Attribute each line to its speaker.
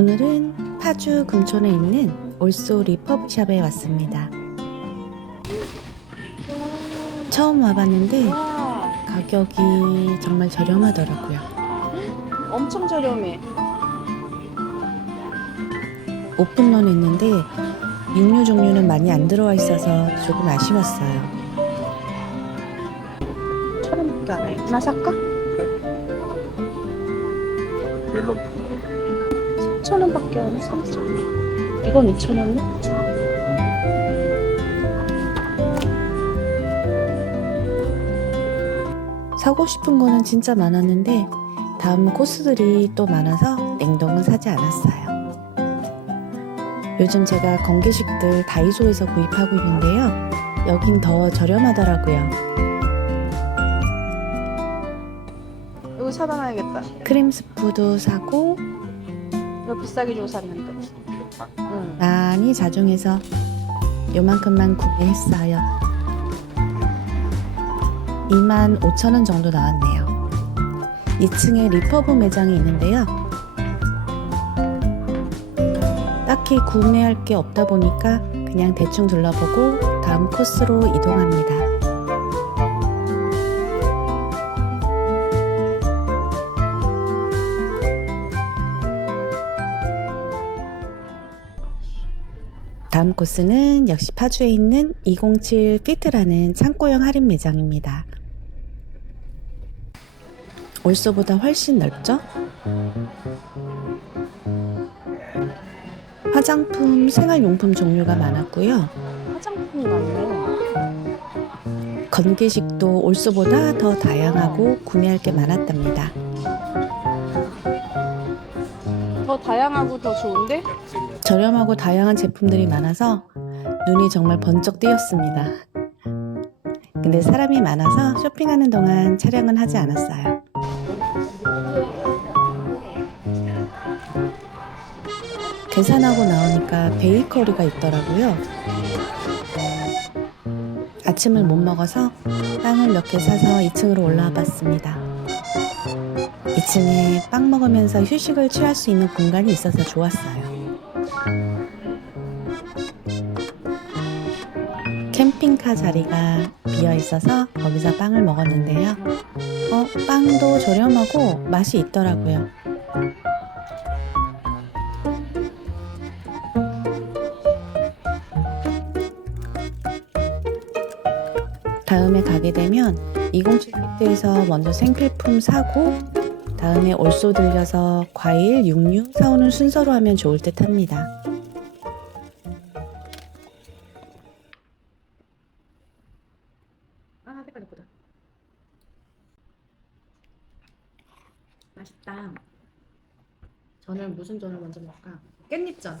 Speaker 1: 오늘은 파주 금촌에 있는 올소 리퍼브샵에 왔습니다. 처음 와봤는데
Speaker 2: 와,
Speaker 1: 가격이 정말 저렴하더라고요.
Speaker 2: 엄청 저렴해.
Speaker 1: 오픈런 했는데 육류 종류는 많이 안 들어와 있어서 조금 아쉬웠어요.
Speaker 2: 천 원밖에 안 해. 하나 살까?
Speaker 3: 멜론
Speaker 2: 천 원밖에 안 해. 삼천 원. 이건 이천 원네?
Speaker 1: 사고 싶은 거는 진짜 많았는데 다음 코스들이 또 많아서 냉동은 사지 않았어요. 요즘 제가 건기식들 다이소에서 구입하고 있는데요. 여긴 더 저렴하더라고요.
Speaker 2: 이거 사다 놔야겠다.
Speaker 1: 크림 스프도 사고
Speaker 2: 이거 비싸게 주고 샀는데. 응.
Speaker 1: 많이 자중해서 요만큼만 구매했어요. 25,000원 정도 나왔네요. 2층에 리퍼브 매장이 있는데요. 딱히 구매할 게 없다 보니까 그냥 대충 둘러보고 다음 코스로 이동합니다. 다음 코스는 역시 파주에 있는 207 피트라는 창고형 할인 매장입니다. 올소보다 훨씬 넓죠? 화장품, 생활용품 종류가 많았고요.
Speaker 2: 화장품이 많네.
Speaker 1: 건기식도 올소보다 더 다양하고 구매할 게 많았답니다.
Speaker 2: 더 다양하고 더 좋은데?
Speaker 1: 저렴하고 다양한 제품들이 많아서 눈이 정말 번쩍 뜨였습니다. 근데 사람이 많아서 쇼핑하는 동안 촬영은 하지 않았어요. 계산하고 나오니까 베이커리가 있더라고요. 아침을 못 먹어서 빵을 몇 개 사서 2층으로 올라와 봤습니다. 2층에 빵 먹으면서 휴식을 취할 수 있는 공간이 있어서 좋았어요. 캠핑카 자리가 비어 있어서 거기서 빵을 먹었는데요. 어, 빵도 저렴하고 맛이 있더라고요. 다음에 가게 되면 207피트에서 먼저 생필품 사고 다음에 올소 들려서 과일, 육류 사오는 순서로 하면 좋을 듯 합니다.
Speaker 4: 아 맛있다 저는 무슨 전을 먼저 먹을까? 깻잎전